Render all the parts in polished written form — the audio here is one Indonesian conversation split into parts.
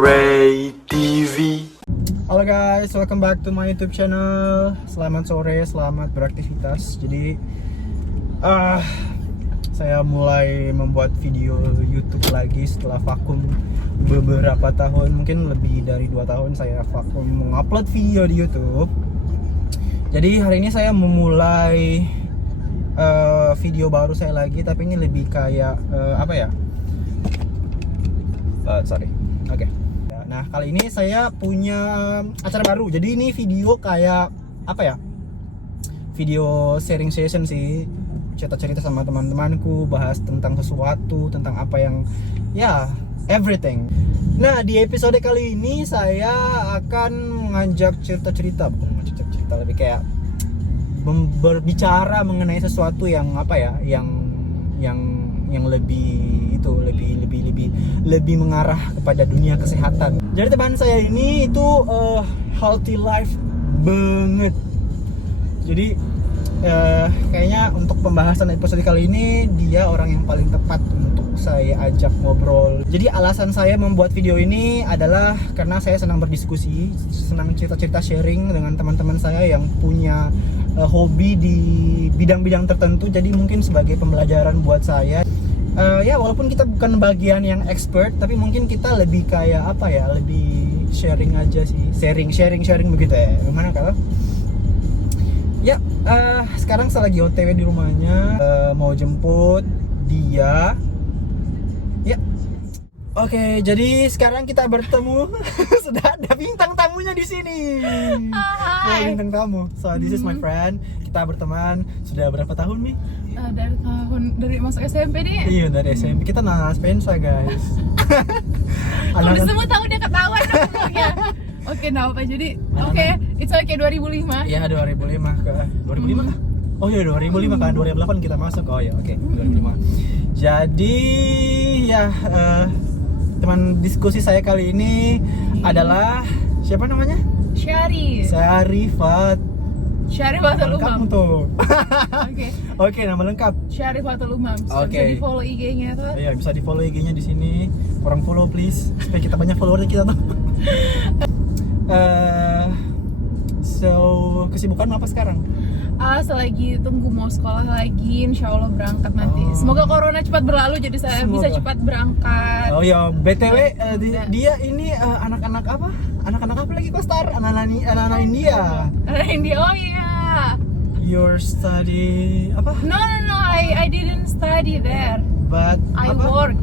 Ray TV. Halo guys, welcome back to my YouTube channel. Selamat sore, selamat beraktivitas. Jadi saya mulai membuat video YouTube lagi setelah vakum beberapa tahun, mungkin lebih dari 2 tahun saya vakum mengupload video di YouTube. Jadi hari ini saya memulai video baru saya lagi, tapi ini lebih kayak Oke. Nah, kali ini saya punya acara baru. Jadi ini video kayak video sharing session sih. Cerita-cerita sama teman-temanku, bahas tentang sesuatu, tentang apa yang everything. Nah, di episode kali ini saya akan mengajak cerita-cerita, bukan cerita-cerita, lebih kayak berbicara mengenai sesuatu yang yang lebih mengarah kepada dunia kesehatan. Jadi teman saya ini itu healthy life banget. Jadi kayaknya untuk pembahasan episode kali ini dia orang yang paling tepat untuk saya ajak ngobrol. Jadi alasan saya membuat video ini adalah karena saya senang berdiskusi, senang cerita-cerita sharing dengan teman-teman saya yang punya hobi di bidang-bidang tertentu. Jadi mungkin sebagai pembelajaran buat saya. Walaupun kita bukan bagian yang expert, tapi mungkin kita lebih kayak lebih sharing aja sih, sharing begitu ya. Gimana kalau? Sekarang saya lagi OTW di rumahnya, mau jemput dia. Oke, jadi sekarang kita bertemu. Sudah ada bintang tamunya di sini. Hai. Bintang tamu. So this is my friend. Kita berteman sudah berapa tahun nih? Dari masuk SMP nih. Iya, dari SMP. Kita nanas pensa, guys. Udah semua tahu dia ketahuan umurnya. Oke, apa jadi? Oke, it's okay 2005. Iya, 2005 ke 2005 kah? Oh iya, 2005 kan, 2008 kita masuk. Oh ya, oke, 2005. Jadi teman diskusi saya kali ini adalah siapa namanya? Syarifatul Umam tuh. Oke, nama lengkap Syarifatul Umam. Oke. Jadi follow IG-nya tuh. Iya, bisa di follow IG-nya di sini. Kurang follow please, supaya kita banyak followernya kita tuh. So kesibukan apa sekarang? Selagi tunggu mau sekolah lagi, insya Allah berangkat nanti. Semoga corona cepat berlalu jadi saya bisa cepat berangkat. Oh ya, BTW dia ini anak-anak apa? Anak-anak apa lagi Kostar? Anak-anak India. Anak India, oh iya. Your study apa? No, I didn't study there. But I work.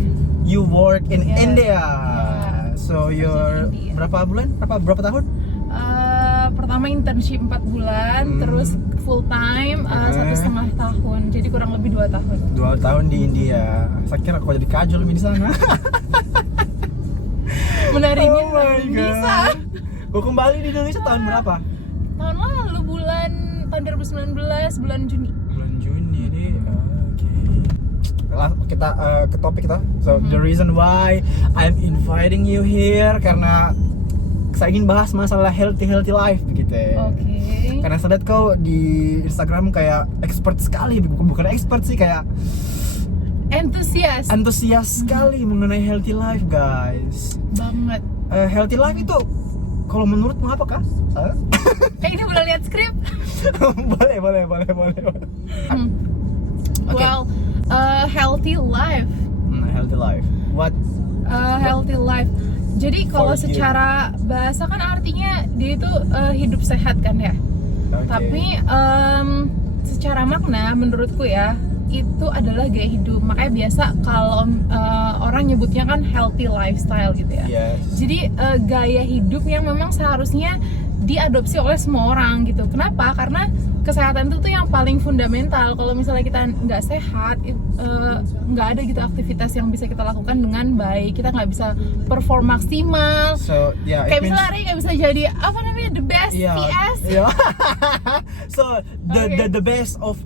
You work in Yes. India. Yeah. So your India. berapa bulan? Berapa tahun? Pertama internship 4 bulan, terus full time 1,5 tahun, jadi kurang lebih 2 tahun. 2 tahun di India. Saya kira kau jadi kajol di sana. Menarinya Oh my bisa. Kau kembali di Indonesia tahun berapa? Tahun lalu tahun 2019 bulan Juni. Bulan Juni nih. Oke. Kita ke topik kita. So the reason why I'm inviting you here karena saya ingin bahas masalah healthy life begitu ya. Oke. Karena saya lihat kau di Instagram kayak expert sekali, bukan expert sih, kayak antusias sekali mengenai healthy life, guys. Banget. Healthy life itu kalau menurutmu apa kah? Ini boleh lihat skrip? boleh. Okay. Well, healthy life. Healthy life. What? Healthy life. Jadi kalau For you. secara bahasa kan artinya dia itu hidup sehat kan ya. Okay. Tapi secara makna menurutku ya itu adalah gaya hidup. Makanya biasa kalau orang nyebutnya kan healthy lifestyle gitu ya. Yes. Jadi gaya hidup yang memang seharusnya diadopsi oleh semua orang gitu. Kenapa? Karena kesehatan itu tuh yang paling fundamental. Kalau misalnya kita nggak sehat, nggak ada gitu aktivitas yang bisa kita lakukan dengan baik. Kita nggak bisa perform maksimal. So Kayak misalnya Ray nggak bisa jadi the best PS. Yeah. So the best of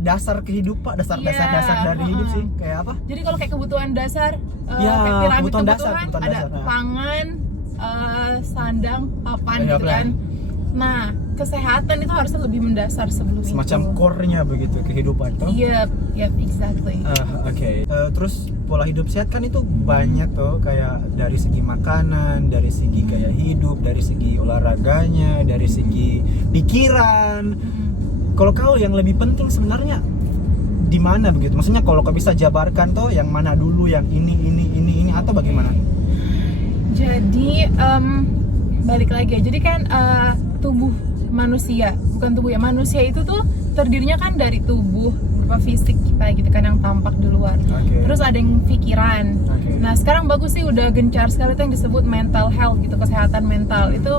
dasar kehidupan, dasar dari hidup sih, kayak apa? Jadi kalau kayak kebutuhan dasar, Ya, kayak piramid kebutuhan kebutuhan, dasar, ada nah. pangan, sandang, papan gitu Iya, kan. Nah, kesehatan itu harusnya lebih mendasar sebelum semacam itu. core-nya begitu kehidupan toh. Yep, exactly. Oke. Terus pola hidup sehat kan itu banyak tuh, kayak dari segi makanan, dari segi gaya hidup, dari segi olahraganya, dari segi pikiran. Kalau kau yang lebih penting sebenarnya di mana begitu? Maksudnya kalau kau bisa jabarkan tuh yang mana dulu, yang ini atau bagaimana? Jadi balik lagi. Jadi kan tubuh manusia, bukan tubuh ya, manusia itu tuh terdirinya kan dari tubuh berupa fisik kita gitu kan yang tampak di luar. Terus ada yang pikiran. Nah sekarang bagus sih udah gencar sekali tuh yang disebut mental health gitu, kesehatan mental itu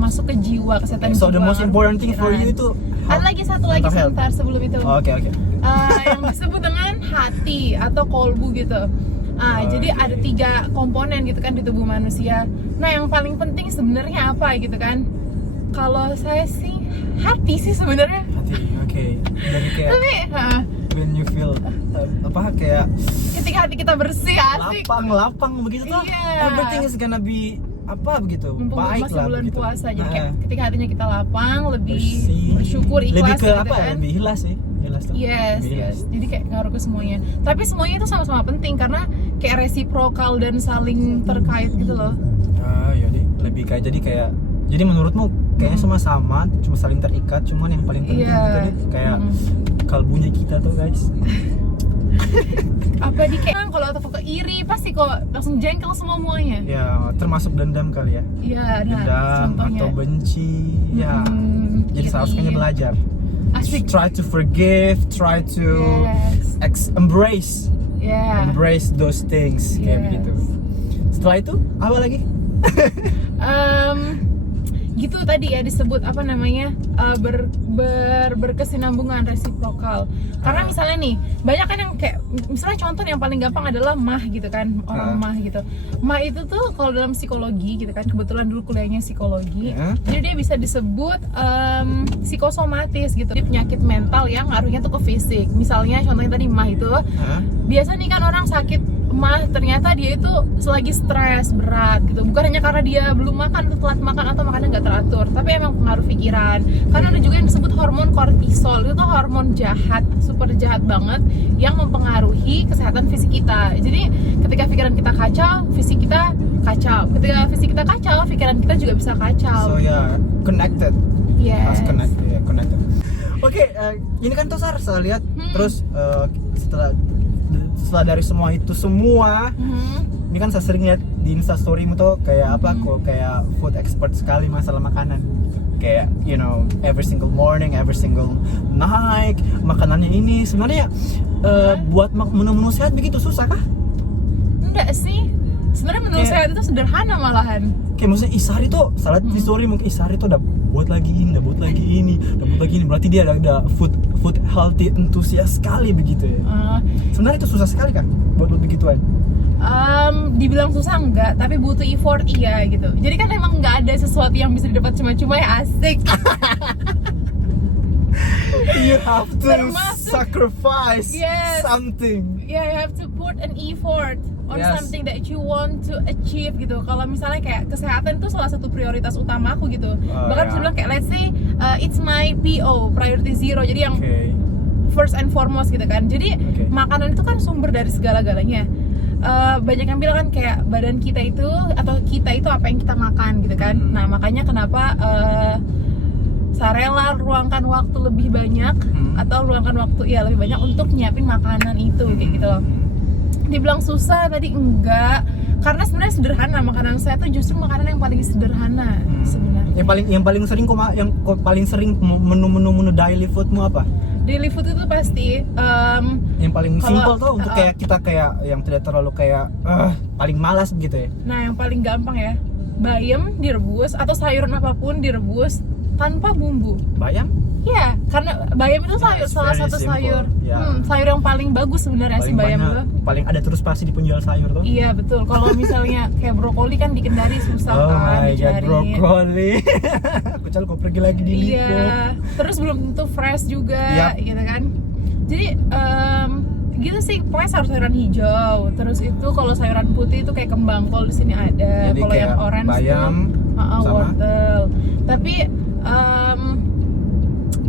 masuk ke jiwa, kesehatan jiwa. So the most important thing for you itu ada lagi satu lagi sebentar sebelum itu. Oke. Yang disebut dengan hati atau kolbu gitu. Jadi ada 3 komponen gitu kan di tubuh manusia. Nah yang paling penting sebenarnya apa gitu kan? Kalau saya sih hati sih sebenarnya. Hati, oke. Dari kayak when you feel kayak ketika hati kita bersih, asik. lapang begitu tuh. Iya. Everything is gonna be begitu. Mumpung Baik masih lah bulan begitu. puasa jadi kayak ketika hatinya kita lapang, lebih Bersih. bersyukur, ikhlas lebih ke gitu apa ya? kan. Lebih hilas sih. Hilas tuh. Yes. Jadi kayak ngaruh ke semuanya. Tapi semuanya itu sama-sama penting karena kayak resiprokal dan saling terkait gitu loh. Jadi lebih jadi menurutmu kayaknya semua sama, cuma saling terikat, cuman yang paling penting tadi kayak kalbunya kita tuh guys. Apa di kayak kalau atau ke iri pasti kok langsung jengkel semuanya. Ya, termasuk dendam kali ya. Iya, Dendam contohnya. atau benci. Ya. Jadi seharusnya belajar. Asik. Try to forgive, try to embrace those things kayak begitu. Setelah itu apa lagi? Gitu tadi ya disebut apa namanya berkesinambungan, resiprokal. Karena misalnya nih banyak kan yang kayak misalnya contoh yang paling gampang adalah mah gitu kan, orang mah gitu. Mah itu tuh kalau dalam psikologi gitu kan, kebetulan dulu kuliahnya psikologi, jadi dia bisa disebut psikosomatis gitu. Jadi penyakit mental yang ngaruhnya tuh ke fisik. Misalnya contohnya tadi mah itu biasa nih kan orang sakit mah ternyata dia itu selagi stres berat gitu, bukan hanya karena dia belum makan, telat makan atau makannya nggak teratur, tapi emang pengaruh pikiran. Karena ada juga yang disebut hormon kortisol, itu tuh hormon jahat, super jahat banget yang mempengaruhi kesehatan fisik kita. Jadi ketika pikiran kita kacau, fisik kita kacau. Ketika fisik kita kacau, pikiran kita juga bisa kacau. So connected. Yes. Connected. Oke, ini kan tuh saya lihat terus setelah dari semua itu semua, ini kan saya sering lihat di Instastory tuh kayak kok kayak food expert sekali masalah makanan. Kayak every single morning, every single night makanannya ini sebenarnya buat menu-menu sehat begitu susah kah? Enggak sih. Sebenarnya menu sehat itu sederhana malahan. Kayak maksudnya Isari tuh salah di story mungkin Isari tuh udah buat lagi ini, berarti dia ada food healthy enthusiast sekali begitu ya. Sebenarnya itu susah sekali kan buat begituan. Dibilang susah enggak, tapi butuh effort iya gitu. Jadi kan emang nggak ada sesuatu yang bisa didapat cuma-cuma ya, asik. You have to sacrifice something. Yeah, you have to put an effort on something that you want to achieve gitu. Kalau misalnya kayak kesehatan itu salah satu prioritas utama aku gitu. Bahkan saya bilang kayak let's say it's my PO, priority zero. Jadi yang first and foremost gitu kan. Jadi makanan itu kan sumber dari segala-galanya. Banyak yang bilang kan kayak badan kita itu atau kita itu apa yang kita makan gitu kan. Nah makanya kenapa saya rela luangkan waktu lebih banyak atau luangkan waktu lebih banyak untuk nyiapin makanan itu kayak gitu loh. Dibilang susah tadi enggak, karena sebenarnya sederhana. Makanan saya tuh justru makanan yang paling sederhana sebenarnya. Yang paling sering menu daily foodmu apa? Daily food itu pasti yang paling simple tuh untuk kayak kita kayak yang tidak terlalu kayak paling malas begitu ya. Nah yang paling gampang ya, bayam direbus atau sayuran apapun direbus tanpa bumbu. Bayam? Iya, karena bayam itu salah satu sayur. Sayur yang paling bagus sebenarnya sih bayam itu. Paling ada terus pasti di penjual sayur tuh. Iya betul. Kalau misalnya kayak brokoli kan di Kendari susah kan dicari. Brokoli. Aku kau pergi lagi di Lipo. Iya. Terus belum tentu fresh juga, gitu kan. Jadi gitu sih, pokoknya sayur-sayuran hijau. Terus itu kalau sayuran putih itu kayak kembang kol di sini ada. Jadi Kalau yang kayak orange bayam tuh sama? wortel. Tapi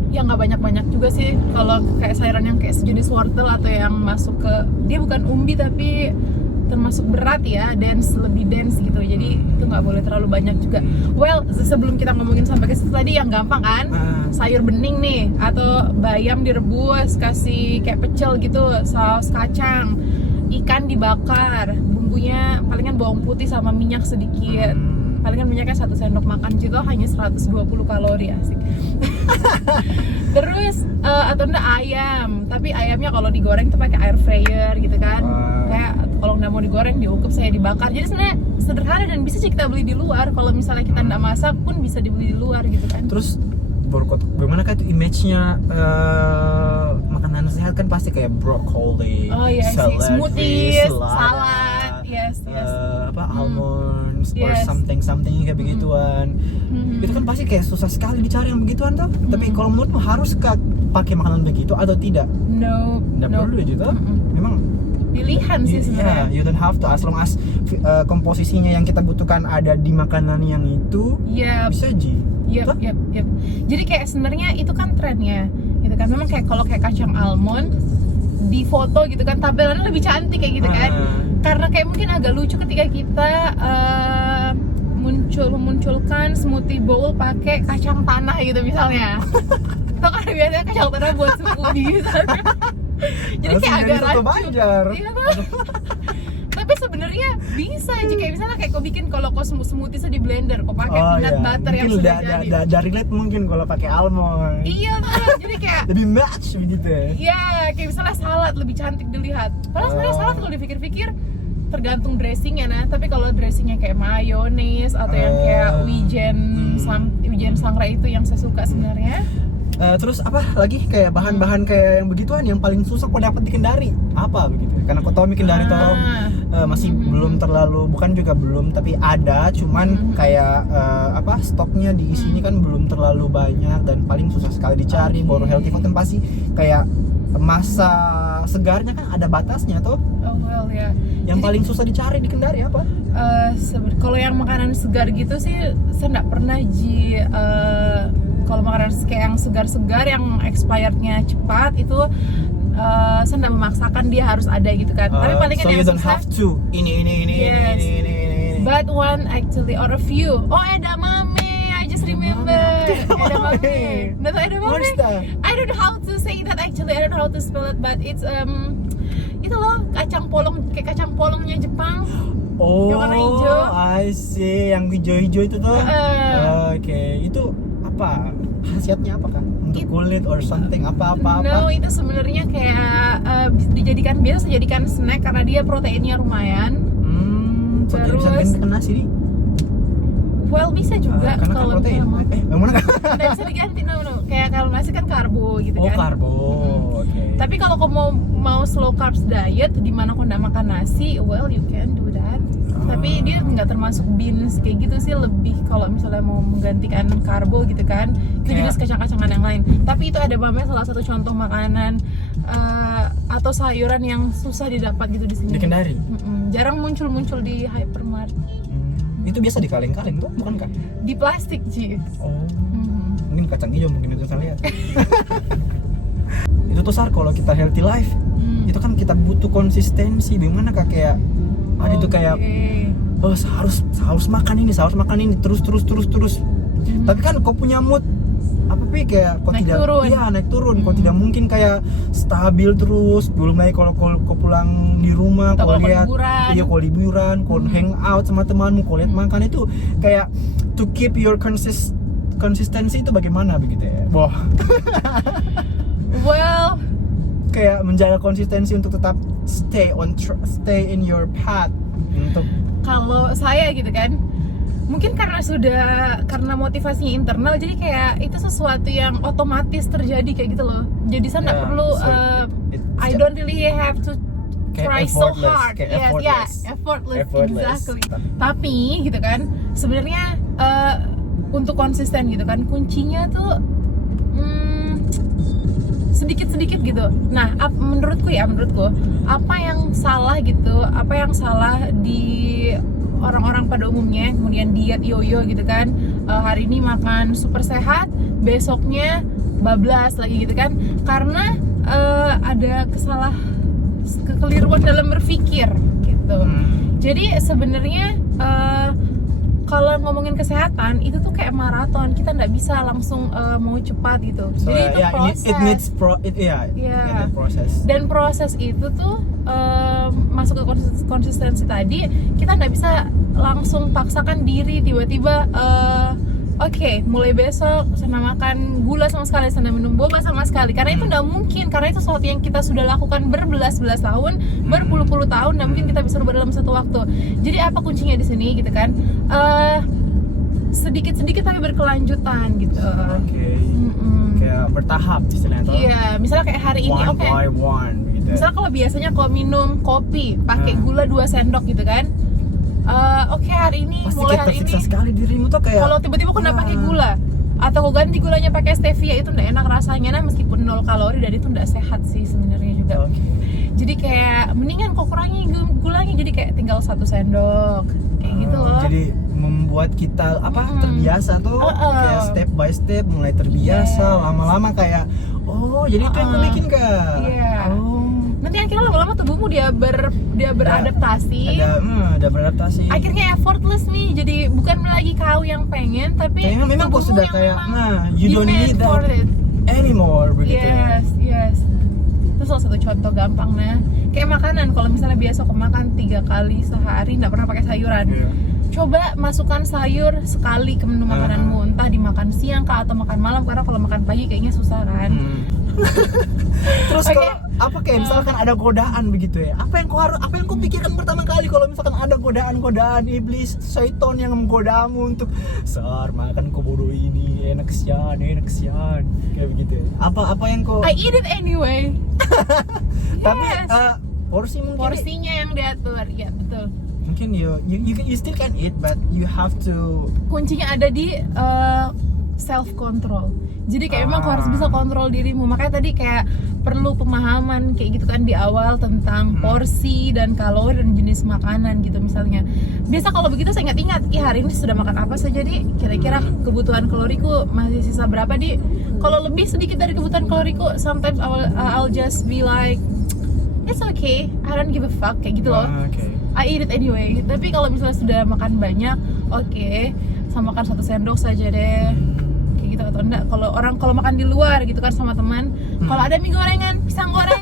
ya nggak banyak-banyak juga sih. Kalau kayak sayuran yang kayak sejenis wortel atau yang masuk ke, dia bukan umbi tapi termasuk berat ya, lebih dense gitu. Jadi itu nggak boleh terlalu banyak juga. Well, sebelum kita ngomongin sampai ke situ tadi yang gampang kan, sayur bening nih atau bayam direbus, kasih kayak pecel gitu, saus kacang, ikan dibakar, bumbunya palingan bawang putih sama minyak sedikit. Palingan minyaknya 1 sendok makan gitu, hanya 120 kalori, asik. Terus atau enggak ayam, tapi ayamnya kalau digoreng tuh pakai air fryer gitu kan. Kayak kalau nggak mau digoreng diungkep, saya dibakar. Jadi sebenarnya sederhana dan bisa sih kita beli di luar. Kalau misalnya kita nggak masak pun bisa dibeli di luar gitu kan. Terus bagaimana kan itu image-nya makanan sehat kan pasti kayak brokoli, salad, smoothies, selada, salad, yes. almonds or Yes. something kayak begituan. Itu kan pasti kayak susah sekali dicari yang begituan tuh. Tapi kalau menurutmu haruskah pakai makanan begitu atau tidak? No, Nggak perlu gitu. Memang pilihan sih sebenarnya. you don't have to, as long as komposisinya yang kita butuhkan ada di makanan yang itu, bisa Ji. Yep. Jadi kayak sebenarnya itu kan trennya, gitu kan. Memang kayak kalau kayak kacang almond di foto gitu kan, tampilannya lebih cantik kayak gitu kan. Karena kayak mungkin agak lucu ketika kita memunculkan smoothie bowl pakai kacang tanah gitu misalnya. Atau kan biasanya kacang tanah buat smoothie misalnya. Jadi kayak agak rancu. Iya kan? Tapi sebenarnya bisa aja, kayak misalnya kayak kau bikin, kalau kau smoothie di blender, kau pakai peanut butter yang sudah jadi. Dari relate mungkin kalau pakai almond. Iya tuh, jadi kayak lebih match begitu ya. Iya, kayak misalnya salad lebih cantik dilihat. Padahal sebenarnya salad kalau dipikir-pikir tergantung dressingnya nah. Tapi kalau dressingnya kayak mayones atau yang kayak wijen sangrai itu yang saya suka sebenarnya. Terus apa lagi kayak bahan-bahan kayak yang begituan yang paling susah kok dapat di Kendari apa begitu? Karena kau tahu Kendari tuh masih belum terlalu, bukan juga belum, tapi ada, cuman kayak stoknya di sini kan belum terlalu banyak dan paling susah sekali dicari. Baru healthy food kan pasti kayak masa segarnya kan ada batasnya tuh. Yang paling susah dicari di Kendari apa? Kalau yang makanan segar gitu sih saya nggak pernah kalau makanan kayak yang segar-segar yang expirednya cepat itu saya nggak memaksakan dia harus ada gitu kan. Tapi paling kan so yang you don't susah, have to ini. but one actually or a few. Oh, edamame, I just remember. Edamame. Nah, edamame. I don't know how to say that actually. I don't know how to spell it, but it's itu loh kacang polong, kayak kacang polongnya Jepang. Oh, yang warna hijau. I see, yang hijau-hijau itu tuh. Oke, itu apa? Khasiatnya apa kan? Untuk kulit or something apa? No, itu sebenarnya kayak biasa dijadikan snack karena dia proteinnya lumayan. Terus bisa diganti nasi nih? Well, bisa juga kalau protein. Mana kan? Nggak bisa diganti, no. Kayak kalau nasi kan karbo gitu kan. Oh, karbo. Oke. Tapi kalau kamu mau slow carbs diet di mana kau nggak makan nasi, well you can do that. Tapi dia nggak termasuk beans kayak gitu sih, lebih kalau misalnya mau menggantikan karbo gitu kan. Itu jenis kacang-kacangan yang lain. Tapi itu ada banget salah satu contoh makanan atau sayuran yang susah didapat gitu di sini. Di Kendari. Jarang muncul di hypermart. Itu biasa di kaleng-kaleng tuh, bukan kan? Di plastik, Ci. Oh. Mungkin kacang hijau mungkin itu saya lihat. Itu tuh Sar, kalau kita healthy life, itu kan kita butuh konsistensi. Bagaimana kak kayak ada itu kayak harus makan ini terus. Tapi kan kau punya mood apa kayak kau naik turun. Kau tidak mungkin kayak stabil terus. Belum lagi kalau kau pulang di rumah, kau lihat kau liburan, kau hang out sama temanmu, kau lihat makan itu kayak to keep your konsistensi itu bagaimana begitu ya? Wah. Well, kayak menjaga konsistensi untuk tetap stay in your path. Untuk kalau saya gitu kan, mungkin karena motivasinya internal, jadi kayak itu sesuatu yang otomatis terjadi kayak gitu loh. Jadi saya nggak perlu I don't really have to try so hard. Effortless. Exactly. Tapi gitu kan, sebenarnya untuk konsisten gitu kan, kuncinya tuh sedikit-sedikit gitu. Nah, menurutku apa yang salah gitu, apa yang salah di orang-orang pada umumnya, kemudian diet yoyo gitu kan, hari ini makan super sehat, besoknya bablas lagi gitu kan, karena ada kekeliruan dalam berpikir gitu. Jadi sebenarnya kalau ngomongin kesehatan itu tuh kayak maraton, kita nggak bisa langsung mau cepat gitu. So, jadi itu proses. It needs proses. Dan proses itu tuh masuk ke konsistensi tadi, kita nggak bisa langsung paksakan diri tiba-tiba. Oke, mulai besok sana makan gula sama sekali, sana minum boba sama sekali. Karena itu nggak mungkin, karena itu sesuatu yang kita sudah lakukan berbelas-belas tahun, berpuluh-puluh tahun, nggak mungkin kita bisa rubah dalam satu waktu. Jadi apa kuncinya di sini gitu kan? Sedikit-sedikit tapi berkelanjutan gitu. Oke. Kayak bertahap istilahnya. Iya, misalnya kayak hari ini, one by one gitu. Misalnya kalau biasanya kalau minum kopi pakai gula 2 sendok gitu kan. Oke, hari ini pasti mulai hari tersiksa ini sekali dirimu tuh kayak kalau tiba-tiba kena pakai gula atau kau ganti gulanya pakai stevia, itu nggak enak rasanya. Nah, meskipun 0 kalori dan itu nggak sehat sih sebenarnya juga. Jadi kayak mendingan kau kurangi gulanya, jadi kayak tinggal 1 sendok kayak gitu loh. Jadi membuat kita terbiasa tuh, kayak step by step mulai terbiasa, lama-lama kayak jadi itu yang bikin kak. Nanti akhirnya lama-lama tubuhmu dia beradaptasi. Ada beradaptasi. Akhirnya effortless nih, jadi bukan lagi kau yang pengen, tapi kayaknya memang kau sudah kayak you don't need that anymore begitu. Yes. Itu salah satu contoh gampang. Nah, kayak makanan, kalau misalnya biasa kau makan 3 kali sehari nggak pernah pakai sayuran. Coba masukkan sayur sekali ke menu makananmu, entah dimakan siang kah atau makan malam, karena kalau makan pagi kayaknya susah kan. Terus kalau apa kayak misalkan ada godaan begitu ya, apa yang kau pikirkan pertama kali kalau misalkan ada godaan iblis syaitan yang menggodamu untuk makan kau bodoh ini, enak kesian kayak begitu ya. Apa yang kau I eat it anyway. tapi porsinya yang diatur, ya betul. Mungkin you still can eat, but you have to, kuncinya ada di self control. Jadi kayak emang kau harus bisa kontrol dirimu. Makanya tadi kayak perlu pemahaman kayak gitu kan di awal tentang porsi dan kalori dan jenis makanan gitu misalnya. Biasa kalau begitu saya ingat, hari ini sudah makan apa saja, jadi kira-kira kebutuhan kaloriku masih sisa berapa di. Kalau lebih sedikit dari kebutuhan kaloriku, sometimes I'll just be like, it's okay, I don't give a fuck kayak gitu loh. I eat it anyway. Tapi kalau misalnya sudah makan banyak, sama makan 1 sendok saja deh. Gitu, atau enggak kalau makan di luar gitu kan sama teman, kalau ada mie gorengan, pisang goreng,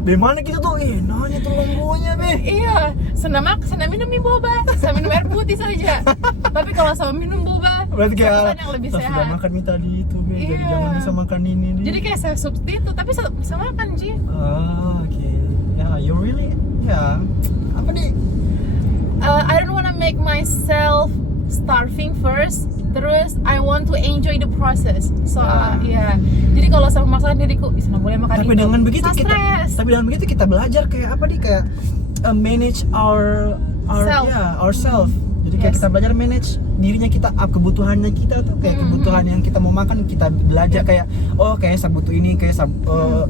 Bagaimana kita tuh nanya tuh longgonya be. Iya, senang minum mie boba, saya minum air putih saja. Tapi kalau sama minum boba, berarti kayak yang lebih sudah sehat. makan mie tadi itu be, jadi jangan bisa makan ini nih. Jadi kayak saya substitut, tapi bisa makan Ji. You really, apa nih? I don't wanna make myself starving first. Terus I want to enjoy the process. So jadi kalau saya memaksakan diriku, bisa boleh makan tapi itu. Dengan begitu kita belajar kayak apa nih, kayak manage our ourself. Jadi kayak kita belajar manage dirinya kita, kebutuhannya kita tuh kayak kebutuhan yang kita mau makan, kita belajar kayak kayak saya butuh ini, kayak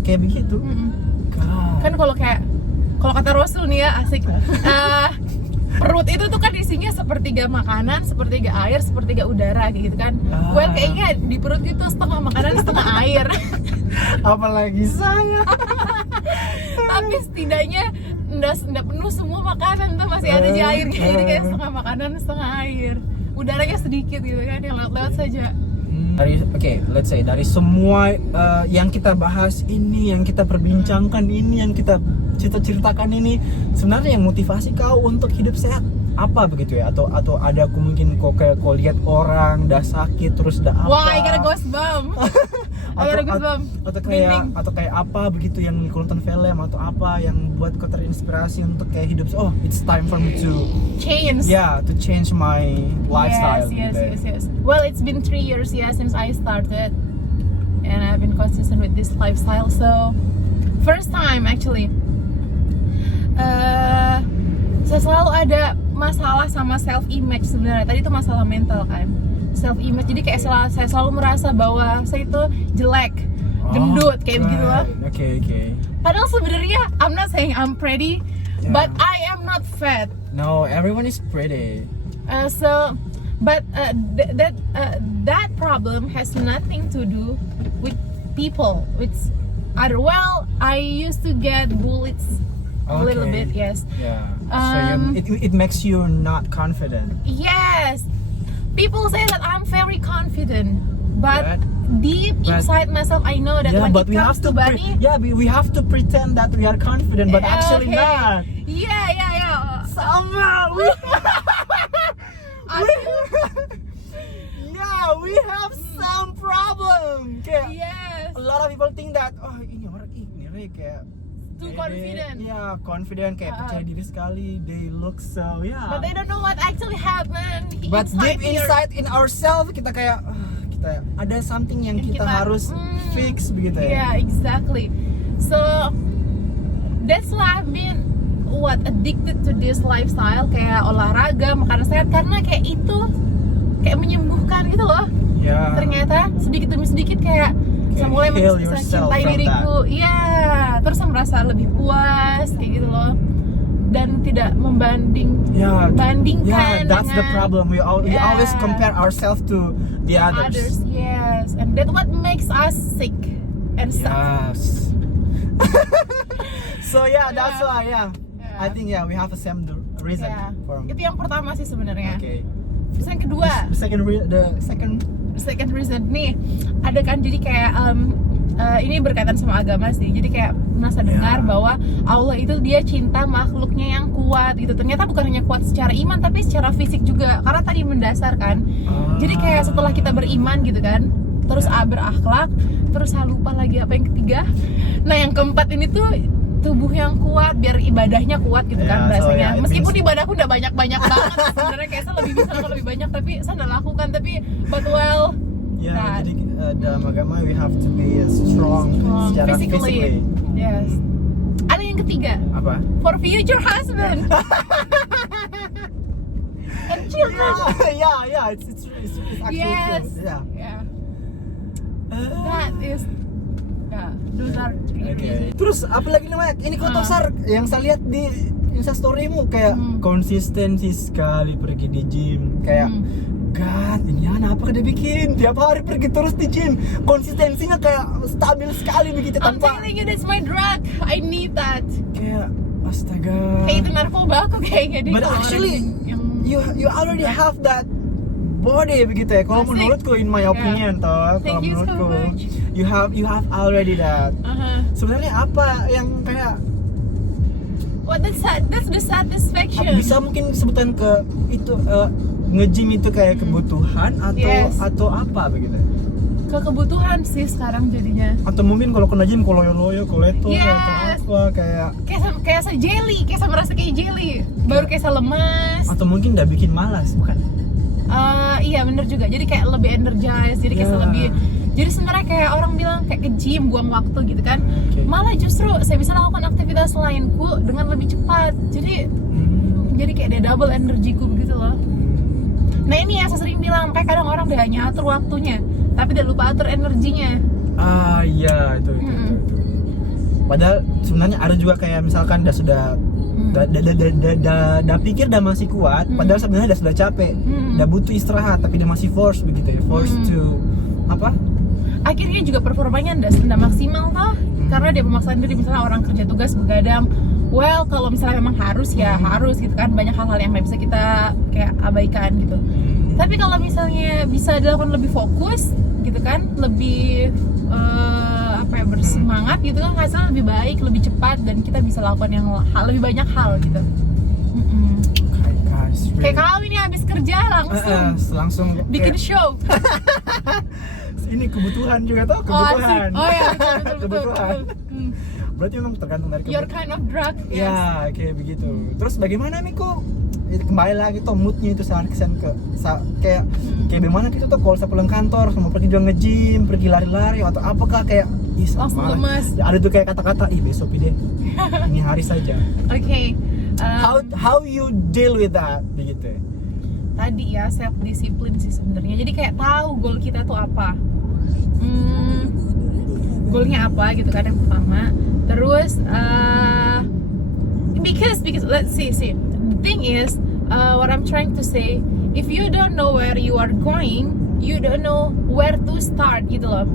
kayak begitu. Kan kalau kata Rasul nih ya, asik. Perut itu tuh kan isinya sepertiga makanan, sepertiga air, sepertiga udara gitu kan. Gue kayaknya di perut itu setengah makanan, setengah air. Apalagi saya. Tapi setidaknya nggak penuh semua makanan tuh, masih ada air gitu. Jadi kayak setengah makanan, setengah air. Udaranya sedikit gitu kan, yang lewat-lewat saja. Let's say dari semua yang kita bahas ini, yang kita perbincangkan ini, yang kita ceritakan ini, sebenarnya yang motivasi kau untuk hidup sehat apa begitu ya? Atau ada mungkin kau lihat orang dah sakit terus dah apa? Wah, I got a ghost bump. Atau kayak apa begitu yang kau nonton film atau apa yang buat kau terinspirasi untuk kayak hidup, it's time for me to change. To change my lifestyle. Yes. Well, it's been 3 years since I started, and I've been consistent with this lifestyle. So first time actually, saya selalu ada masalah sama self image sebenarnya. Tadi itu masalah mental kan. self image. Jadi kayak saya selalu merasa bahwa saya itu jelek, gendut kayak begitu loh. Okay. Padahal sebenarnya I'm not saying I'm pretty, but I am not fat. No, everyone is pretty. That problem has nothing to do with people. It's other. Well, I used to get bullied a little bit, yes. Yeah. It makes you not confident. Yes. People say that I'm very confident, but deep inside myself, I know that when it comes to Bani, we have to pretend that we are confident, but actually not. Yeah. Sama. We have some problem. Kayak, Yes. a lot of people think that ini orang kayak Too confident. Yeah, confident kayak percaya diri sekali. They look so But they don't know what actually happened. But deep here. inside in ourselves kita kayak kita ada something yang kita harus fix begitu ya. Yeah, exactly. So that's why I've been addicted to this lifestyle, kayak olahraga, makanan sehat, karena kayak itu kayak menyembuhkan gitu loh. Yeah. Ternyata sedikit demi sedikit kayak saya mulai mencintai diriku. Iya, terus saya merasa lebih puas kayak gitu loh. Dan tidak bandingkan that's dengan the problem. We always compare ourselves to the others. Yes, and that's what makes us sick and stuff. Yes. So that's why I think we have the same reason for Itu yang pertama sih sebenarnya. Okay. Terus yang kedua, the second reason nih ada kan, jadi kayak ini berkaitan sama agama sih. Jadi kayak merasa dengar bahwa Allah itu dia cinta makhluknya yang kuat gitu. Ternyata bukan hanya kuat secara iman tapi secara fisik juga. Karena tadi mendasar kan. Jadi kayak setelah kita beriman gitu kan, terus berakhlak, terus saya lupa lagi apa yang ketiga. Nah yang keempat ini tuh tubuh yang kuat biar ibadahnya kuat gitu kan bahasanya. Meskipun ibadahku udah banyak banget sebenarnya, kayak saya lebih bisa kalau lebih banyak, tapi saya udah lakukan, tapi jadi dalam agama we have to be strong secara physically. Yes. Ada yang ketiga. Apa? For future husband. And children. It's actually true. Yeah. That is those are three reasons. Terus apa lagi namanya? Ini kau tahu Sar, yang saya lihat di Instastorymu kayak konsistensi sekali pergi di gym. Kayak God, ini anak apa dia bikin? Tiap hari pergi terus di gym. Konsistensinya kayak stabil sekali begitu I'm tanpa. telling you, that's my drug. I need that. Kayak astaga. Kayak itu narkoba aku kayaknya. But actually, you already have that body begitu ya. Kalau menurutku, in my opinion toh, kalau menurutku, you have already that. Sebenarnya apa yang kayak that's the satisfaction. Bisa mungkin sebutan ke itu nge-gym itu kayak kebutuhan atau apa begitu? Ke kebutuhan sih sekarang jadinya. Atau mungkin kalau kena gym loyo-loyo, koleto atau apa kayak saya jelly, kayak saya merasa kayak jelly. Baru kayak saya lemas. Atau mungkin udah bikin malas, bukan? Iya bener juga. Jadi kayak lebih energized, jadi kayak lebih. Jadi sebenarnya kayak orang bilang kayak ke gym buang waktu gitu kan. Malah justru saya bisa lakukan aktivitas lainku dengan lebih cepat. Jadi kayak ada double energiku begitu loh. Nah ini yang saya sering bilang, kayak kadang orang udah hanya atur waktunya, tapi udah lupa atur energinya. Iya itu. Padahal sebenarnya ada juga kayak misalkan sudah pikir udah masih kuat, padahal sebenarnya sudah capek, udah butuh istirahat, tapi dia masih force begitu ya, force to apa? Akhirnya juga performanya udah maksimal toh, karena dia memaksakan diri. Misalnya orang kerja tugas begadang, well kalau misalnya memang harus harus gitu kan, banyak hal-hal yang nggak bisa kita kayak abaikan gitu. Tapi kalau misalnya bisa dilakukan lebih fokus gitu kan, lebih bersemangat gitu kan, hasilnya lebih baik, lebih cepat, dan kita bisa lakukan yang lebih banyak hal gitu. Kayak kau ini habis kerja langsung bikin show. Ini kebutuhan juga toh, kebutuhan. Betul. Kebutuhan. Berarti memang tergantung dari Your kind of drug. Ya, kayak begitu. Terus bagaimana Miko? Kembali lagi tuh moodnya itu kayak bagaimana gitu tuh kalau saya pulang kantor sama pergi juga nge-gym, pergi lari-lari atau apakah kayak langsung lemas. Ada tuh kayak kata-kata besok deh. Ini hari saja. Okay. How you deal with that begitu? tadi ya self discipline sih sebenarnya. Jadi kayak tahu goal kita tuh apa, goalnya apa gitu kan yang pertama. Terus because let's see the thing is what I'm trying to say, if you don't know where you are going, you don't know where to start gitu loh.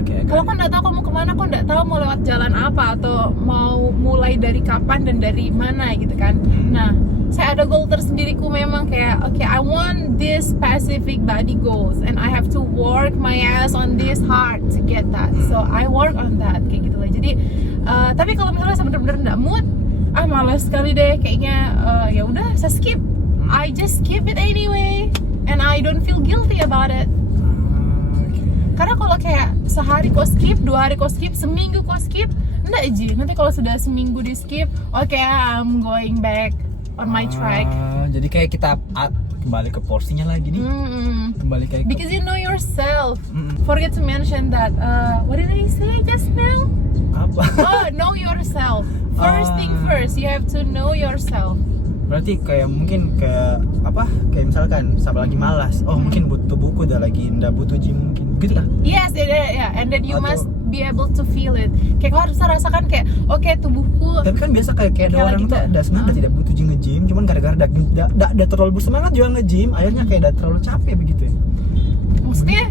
Oke. Kalau kau nggak tahu kamu kemana, kau nggak tahu mau lewat jalan apa atau mau mulai dari kapan dan dari mana gitu kan. Nah, saya ada goal tersendiriku memang kayak okay, I want this specific body goals and I have to work my ass on this hard to get that. So I work on that kayak gitu lah. Jadi tapi kalau misalnya saya bener-bener nggak mood, malas sekali deh kayaknya, ya udah saya skip. I just skip it anyway and I don't feel guilty about it. Karena kalau kayak sehari kau skip, 2 hari kau skip, seminggu kau skip, enggak Ji. Nanti kalau sudah seminggu di skip, okay, I'm going back on my track. Jadi kayak kita kembali ke porsinya lagi nih. Kembali kayak Because you know yourself. Forget to mention that. What did I say just now? apa? Know yourself. First thing first, you have to know yourself. Berarti kayak mungkin kayak apa? Kayak misalkan sampai lagi malas. Mungkin butuh buku dah lagi, nggak butuh gym mungkin. Gitu lah. Yes, yeah. And then you must be able to feel it. Kayak kau harus rasakan kayak, okay, tubuhku. Tapi kan biasa kayak ada orang tuh sebenarnya tidak butuh nge-gym, cuman gara-gara udah terlalu bersemangat juga nge-gym, akhirnya kayak udah terlalu capek begitu ya. Maksudnya?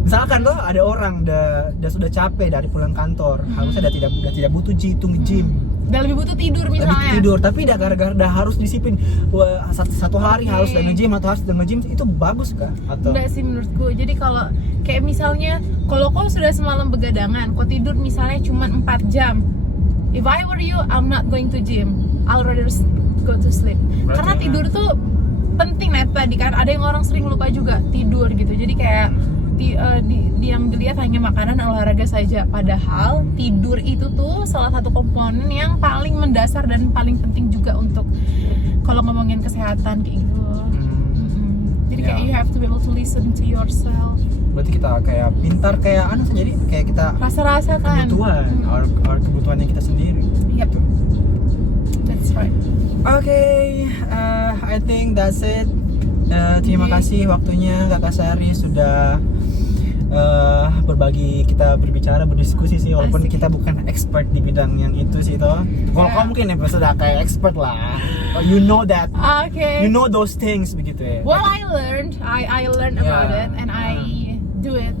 Misalkan tuh ada orang udah sudah capek dari pulang kantor, harusnya udah tidak butuh nge-gym. Udah lebih butuh tidur misalnya. Lebih tidur, tapi gara-gara harus disiplin. Satu hari harus udah nge-gym atau harus udah nge-gym, itu bagus kah? Atau? Enggak sih menurutku. Jadi kalau kayak misalnya kalau kau sudah semalam begadangan, kau tidur misalnya cuma 4 jam. If I were you, I'm not going to gym. I'll rather go to sleep. Karena tidur tuh penting tadi kan. Ada yang orang sering lupa juga tidur gitu. Jadi kayak yang dilihat hanya makanan dan olahraga saja, padahal tidur itu tuh salah satu komponen yang paling mendasar dan paling penting juga untuk kalau ngomongin kesehatan kayak gitu. Jadi kayak you have to be able to listen to yourself. Berarti kita kayak pintar kayak jadi kayak kita rasa kan kebutuhannya kita sendiri. Yep. That's right. Okay, I think that's it. Terima kasih waktunya Kakak Sari sudah kita berbicara, berdiskusi sih, walaupun kita bukan expert di bidang yang itu sih toh. Kalau kamu mungkin ya sudah kayak expert lah. You know that. Okay. You know those things begitu ya. Well, I learned about it and I do it.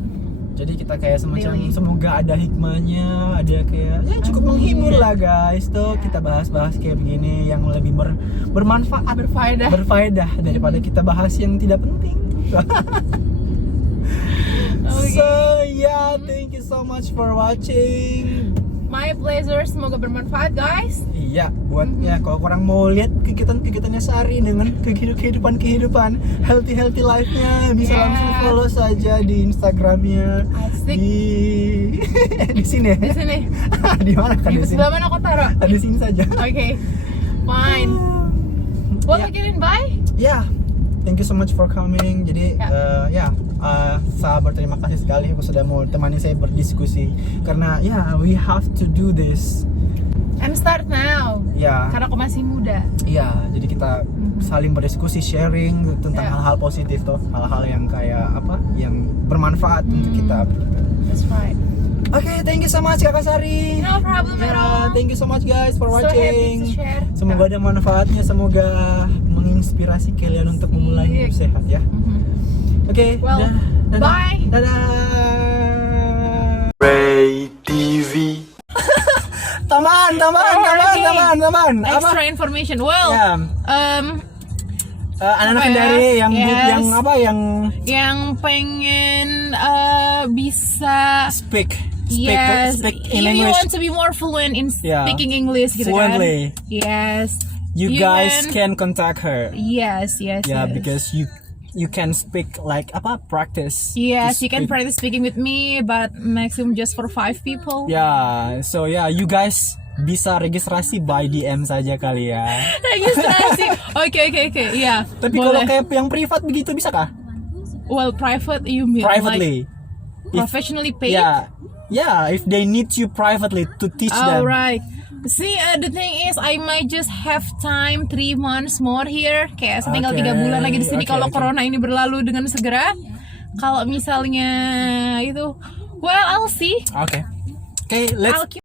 Jadi kita kayak semacam semoga ada hikmahnya, ada kayak ya cukup menghibur lah guys tuh. Kita bahas-bahas kayak begini yang lebih bermanfaat, berfaedah daripada kita bahas yang tidak penting. So yeah, thank you so much for watching. My pleasure, semoga bermanfaat guys. Iya, buat ya kalau orang mau lihat kegiatan-kegiatannya Sari dengan kehidupan healthy life-nya, bisa langsung follow saja di Instagramnya. Asik. Di sini. Di sini. Di mana kan? Di sebelah mana aku taruh? Di sini saja. Okay, fine. Well, again, bye. Yeah, thank you so much for coming. Jadi saya berterima kasih sekali sudah mau temani saya berdiskusi, karena we have to do this and start now. Karena aku masih muda. Jadi kita saling berdiskusi, sharing tentang hal-hal positif toh, hal-hal yang kayak apa, yang bermanfaat untuk kita. That's right. Okay, thank you so much Kakak Sari. No problem at all. Thank you so much guys for So watching. happy to share. Semoga ada manfaatnya, semoga menginspirasi kalian untuk memulai hidup sehat ya. Okay, well, dadah. Bye. Dadah. Ray TV. Teman. Extra information. Well, anak-anak dari yang pengen bisa speak yes, in if you English. want to be more fluent in speaking English gitu fluently. Kan? Yes. You guys can contact her. Yes. Because you can speak like practice. Yes, you can practice speaking with me, but maximum just for 5 people. So you guys bisa registrasi by DM saja kali ya. Registrasi. Oke. Iya. Tapi kalau kayak yang privat begitu bisa kah? Well, private you mean privately. Like professionally paid? Yeah, if they need you privately to teach them. Right. See, the thing is, I might just have time 3 months more here. Kayak tinggal 3 bulan lagi di sini kalau corona ini berlalu dengan segera. Kalau misalnya itu, well, I'll see. Oke, let's. I'll keep